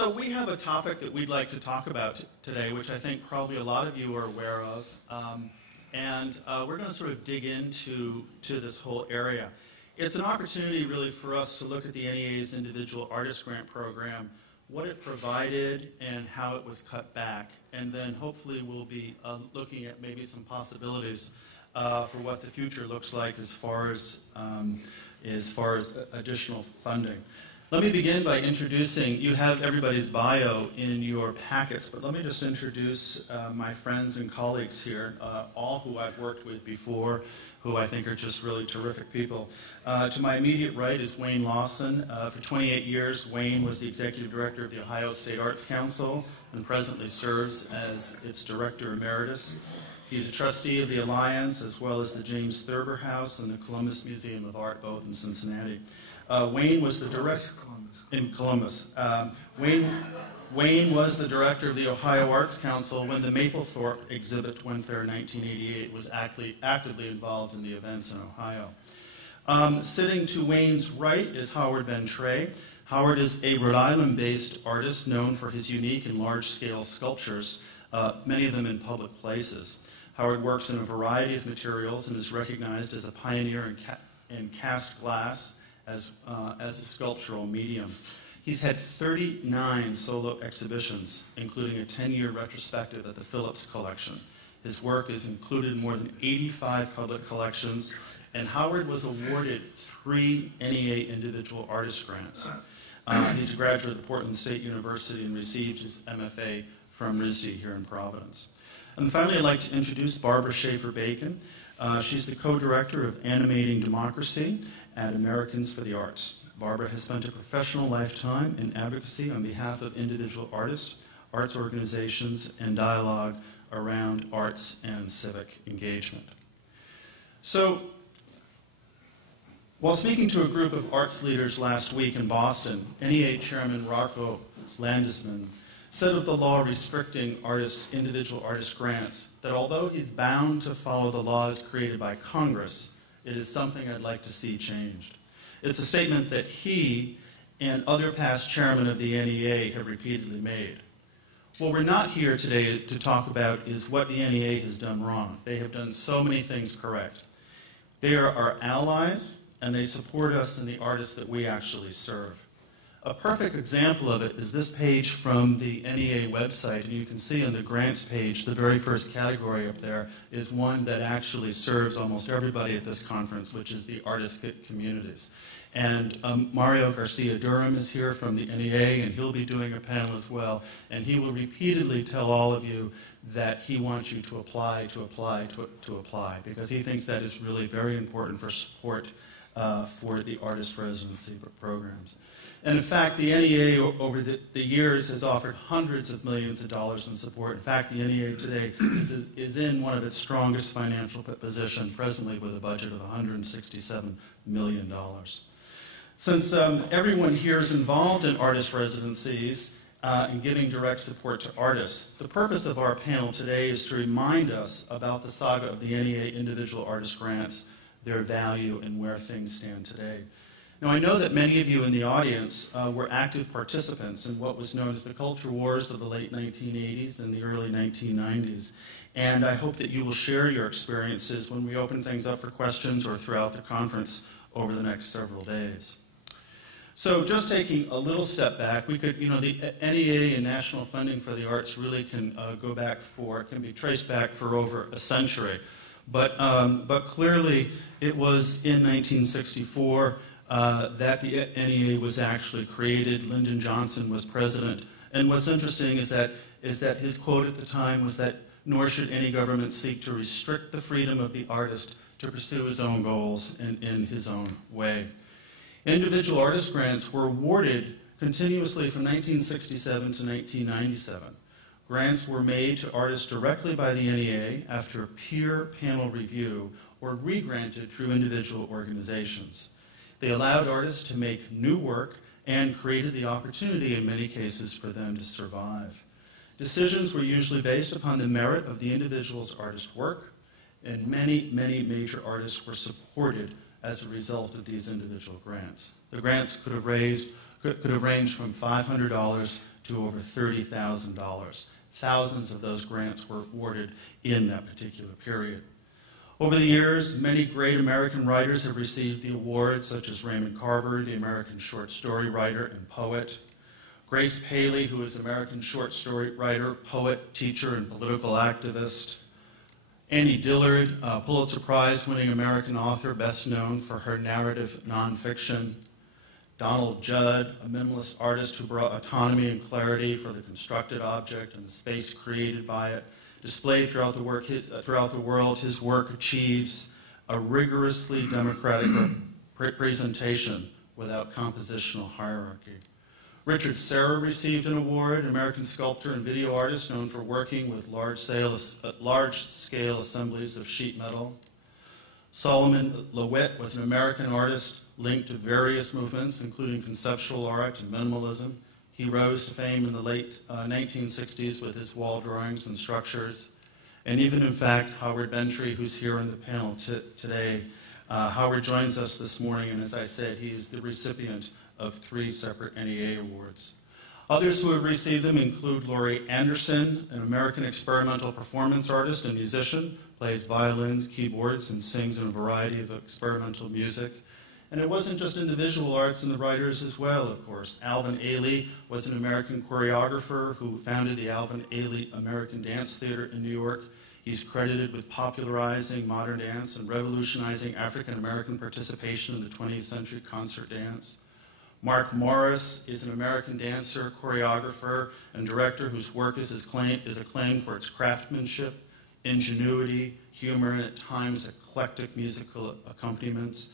So we have a topic that we'd like to talk about today, which I think probably a lot of you are aware of, we're going to sort of dig into this whole area. It's an opportunity really for us to look at the NEA's individual artist grant program, what it provided and how it was cut back, and then hopefully we'll be looking at maybe some possibilities for what the future looks like as far as additional funding. Let me begin by introducing, you have everybody's bio in your packets, but let me just introduce my friends and colleagues here, all who I've worked with before, who I think are just really terrific people. To my immediate right is Wayne Lawson. For 28 years, Wayne was the Executive Director of the Ohio State Arts Council and presently serves as its Director Emeritus. He's a trustee of the Alliance as well as the James Thurber House and the Columbus Museum of Art, both in Cincinnati. Wayne was the director in Columbus. Wayne was the director of the Ohio Arts Council when the Mapplethorpe exhibit went there in 1988. Was actively involved in the events in Ohio. Sitting to Wayne's right is Howard Ventre. Howard is a Rhode Island-based artist known for his unique and large-scale sculptures, many of them in public places. Howard works in a variety of materials and is recognized as a pioneer in cast glass as a sculptural medium. He's had 39 solo exhibitions, including a 10-year retrospective at the Phillips Collection. His work is included in more than 85 public collections, and Howard was awarded 3 NEA individual artist grants. He's a graduate of Portland State University and received his MFA from RISD here in Providence. And finally, I'd like to introduce Barbara Schaffer-Bacon. She's the co-director of Animating Democracy at Americans for the Arts. Barbara has spent a professional lifetime in advocacy on behalf of individual artists, arts organizations, and dialogue around arts and civic engagement. So, while speaking to a group of arts leaders last week in Boston, NEA Chairman Rocco Landesman said of the law restricting individual artist grants that although he's bound to follow the laws created by Congress, it is something I'd like to see changed. It's a statement that he and other past chairmen of the NEA have repeatedly made. What we're not here today to talk about is what the NEA has done wrong. They have done so many things correct. They are our allies, and they support us and the artists that we actually serve. A perfect example of it is this page from the NEA website, and you can see on the grants page, the very first category up there is one that actually serves almost everybody at this conference, which is the artist communities. And Mario Garcia-Durham is here from the NEA, and he'll be doing a panel as well, and he will repeatedly tell all of you that he wants you to apply, because he thinks that is really very important for support for the artist residency programs. And in fact, the NEA over the years has offered hundreds of millions of dollars in support. In fact, the NEA today is in one of its strongest financial positions, presently with a budget of $167 million. Since everyone here is involved in artist residencies and giving direct support to artists, the purpose of our panel today is to remind us about the saga of the NEA individual artist grants, their value, and where things stand today. Now, I know that many of you in the audience were active participants in what was known as the culture wars of the late 1980s and the early 1990s, and I hope that you will share your experiences when we open things up for questions or throughout the conference over the next several days. So just taking a little step back, we could, the NEA and national funding for the arts really can can be traced back for over a century, but clearly it was in 1964 that the NEA was actually created. Lyndon Johnson was president. And what's interesting is that his quote at the time was that, "Nor should any government seek to restrict the freedom of the artist to pursue his own goals in his own way." Individual artist grants were awarded continuously from 1967 to 1997. Grants were made to artists directly by the NEA after a peer panel review or re-granted through individual organizations. They allowed artists to make new work and created the opportunity in many cases for them to survive. Decisions were usually based upon the merit of the individual's artist work, and many, many major artists were supported as a result of these individual grants. The grants could have ranged from $500 to over $30,000. Thousands of those grants were awarded in that particular period. Over the years, many great American writers have received the awards, such as Raymond Carver, the American short story writer and poet; Grace Paley, who is an American short story writer, poet, teacher, and political activist; Annie Dillard, a Pulitzer Prize-winning American author, best known for her narrative nonfiction; Donald Judd, a minimalist artist who brought autonomy and clarity for the constructed object and the space created by it. Displayed throughout the world, his work achieves a rigorously democratic presentation without compositional hierarchy. Richard Serra received an award, an American sculptor and video artist known for working with large-scale assemblies of sheet metal. Solomon Lewitt was an American artist linked to various movements, including conceptual art and minimalism. He rose to fame in the late 1960s with his wall drawings and structures. And even, in fact, Howard Bentry, who's here on the panel today, Howard joins us this morning, and as I said, he is the recipient of 3 separate NEA awards. Others who have received them include Laurie Anderson, an American experimental performance artist and musician, plays violins, keyboards, and sings in a variety of experimental music. And it wasn't just in the visual arts and the writers as well, of course. Alvin Ailey was an American choreographer who founded the Alvin Ailey American Dance Theater in New York. He's credited with popularizing modern dance and revolutionizing African-American participation in the 20th century concert dance. Mark Morris is an American dancer, choreographer, and director whose work is acclaimed for its craftsmanship, ingenuity, humor, and at times eclectic musical accompaniments.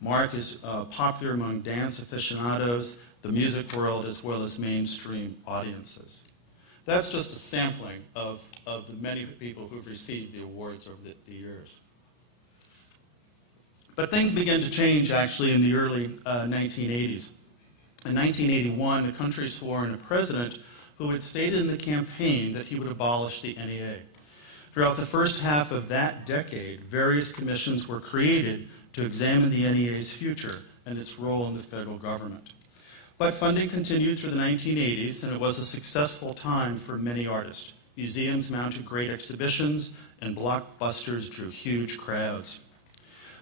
Mark is popular among dance aficionados, the music world, as well as mainstream audiences. That's just a sampling of the many people who've received the awards over the years. But things began to change, actually, in the early 1980s. In 1981, the country swore in a president who had stated in the campaign that he would abolish the NEA. Throughout the first half of that decade, various commissions were created to examine the NEA's future and its role in the federal government. But funding continued through the 1980s, and it was a successful time for many artists. Museums mounted great exhibitions, and blockbusters drew huge crowds.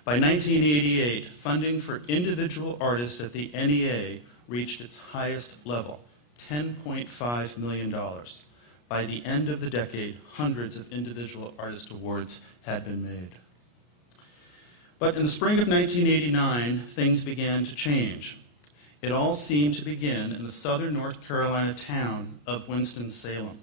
By 1988, funding for individual artists at the NEA reached its highest level, $10.5 million. By the end of the decade, hundreds of individual artist awards had been made. But in the spring of 1989, things began to change. It all seemed to begin in the southern North Carolina town of Winston-Salem.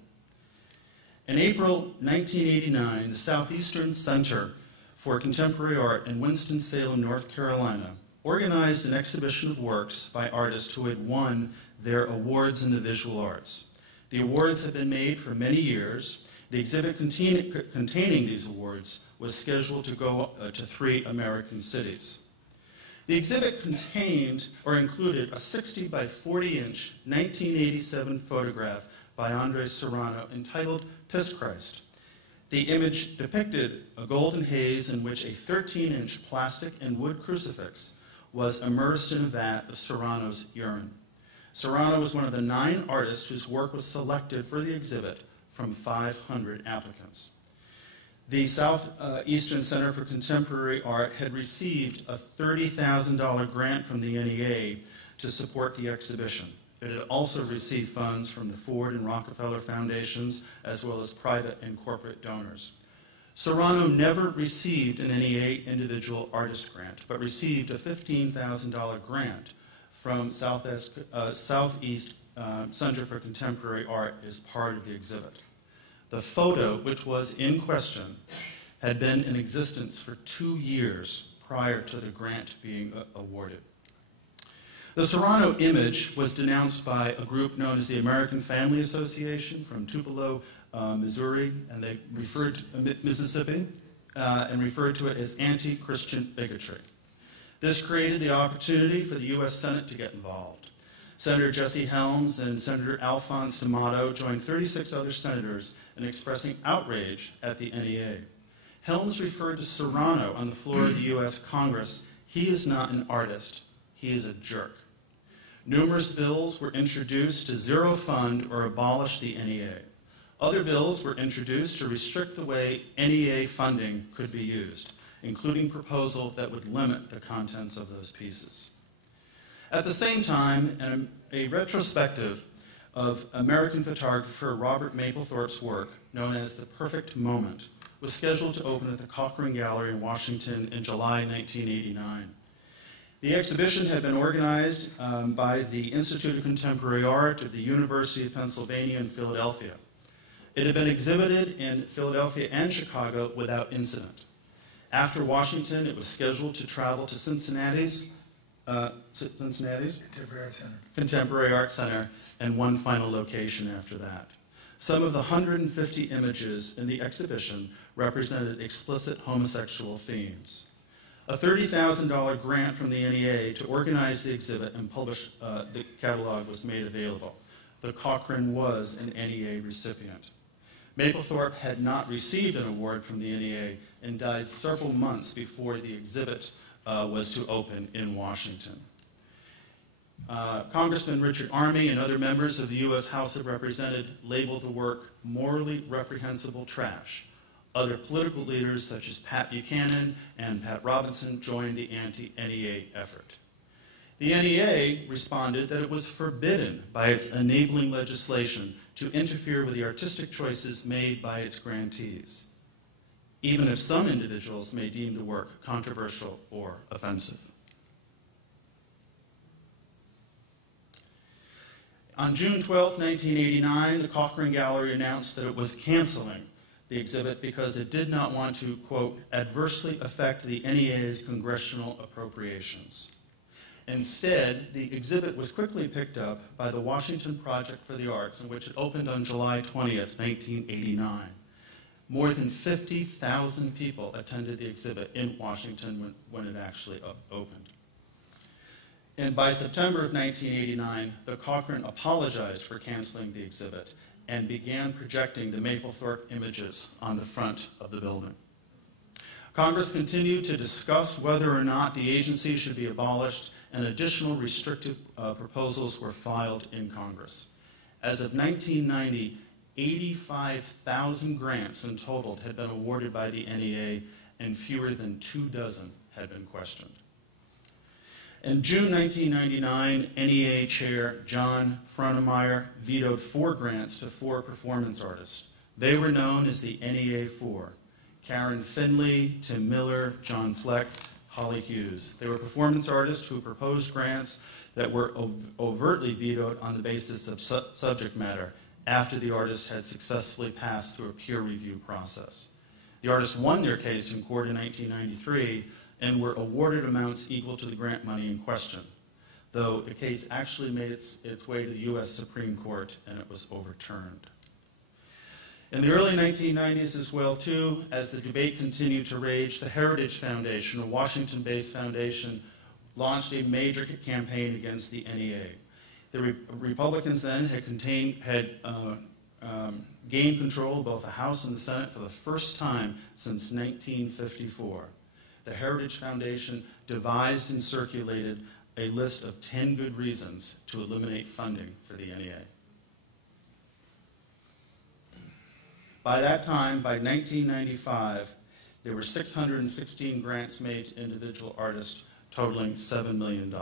In April 1989, the Southeastern Center for Contemporary Art in Winston-Salem, North Carolina, organized an exhibition of works by artists who had won their awards in the visual arts. The awards had been made for many years. The exhibit containing these awards was scheduled to go to 3 American cities. The exhibit included a 60 by 40-inch 1987 photograph by Andre Serrano entitled Piss Christ. The image depicted a golden haze in which a 13-inch plastic and wood crucifix was immersed in a vat of Serrano's urine. Serrano was one of the 9 artists whose work was selected for the exhibit from 500 applicants. The Southeastern Center for Contemporary Art had received a $30,000 grant from the NEA to support the exhibition. It had also received funds from the Ford and Rockefeller Foundations, as well as private and corporate donors. Serrano never received an NEA individual artist grant, but received a $15,000 grant from Southeast Center for Contemporary Art as part of the exhibit. The photo, which was in question, had been in existence for 2 years prior to the grant being awarded. The Serrano image was denounced by a group known as the American Family Association from Tupelo, Missouri, and they referred to Mississippi, and referred to it as anti-Christian bigotry. This created the opportunity for the U.S. Senate to get involved. Senator Jesse Helms and Senator Alphonse D'Amato joined 36 other senators in expressing outrage at the NEA. Helms referred to Serrano on the floor of the U.S. Congress. He is not an artist. He is a jerk. Numerous bills were introduced to zero fund or abolish the NEA. Other bills were introduced to restrict the way NEA funding could be used, including proposal that would limit the contents of those pieces. At the same time, a retrospective of American photographer Robert Mapplethorpe's work, known as The Perfect Moment, was scheduled to open at the Cochrane Gallery in Washington in July 1989. The exhibition had been organized by the Institute of Contemporary Art at the University of Pennsylvania in Philadelphia. It had been exhibited in Philadelphia and Chicago without incident. After Washington, it was scheduled to travel to Cincinnati's Contemporary Art Center, and one final location after that. Some of the 150 images in the exhibition represented explicit homosexual themes. A $30,000 grant from the NEA to organize the exhibit and publish the catalog was made available. The Cochrane was an NEA recipient. Mapplethorpe had not received an award from the NEA and died several months before the exhibit was to open in Washington. Congressman Richard Armey and other members of the U.S. House of Representatives labeled the work morally reprehensible trash. Other political leaders such as Pat Buchanan and Pat Robinson joined the anti-NEA effort. The NEA responded that it was forbidden by its enabling legislation to interfere with the artistic choices made by its grantees, even if some individuals may deem the work controversial or offensive. On June 12, 1989, the Cochrane Gallery announced that it was canceling the exhibit because it did not want to, quote, adversely affect the NEA's congressional appropriations. Instead, the exhibit was quickly picked up by the Washington Project for the Arts, in which it opened on July 20th, 1989. More than 50,000 people attended the exhibit in Washington when it actually opened. And by September of 1989, the Cochrane apologized for canceling the exhibit and began projecting the Mapplethorpe images on the front of the building. Congress continued to discuss whether or not the agency should be abolished, and additional restrictive proposals were filed in Congress. As of 1990, 85,000 grants in total had been awarded by the NEA, and fewer than 24 had been questioned. In June 1999, NEA Chair John Fronemeyer vetoed 4 grants to 4 performance artists. They were known as the NEA 4: Karen Finley, Tim Miller, John Fleck, Holly Hughes. They were performance artists who proposed grants that were overtly vetoed on the basis of subject matter after the artist had successfully passed through a peer review process. The artists won their case in court in 1993 and were awarded amounts equal to the grant money in question, though the case actually made its way to the U.S. Supreme Court and it was overturned. In the early 1990s as well, too, as the debate continued to rage, the Heritage Foundation, a Washington-based foundation, launched a major campaign against the NEA. The Republicans then had gained control of both the House and the Senate for the first time since 1954. The Heritage Foundation devised and circulated a list of 10 good reasons to eliminate funding for the NEA. By that time, by 1995, there were 616 grants made to individual artists, totaling $7 million.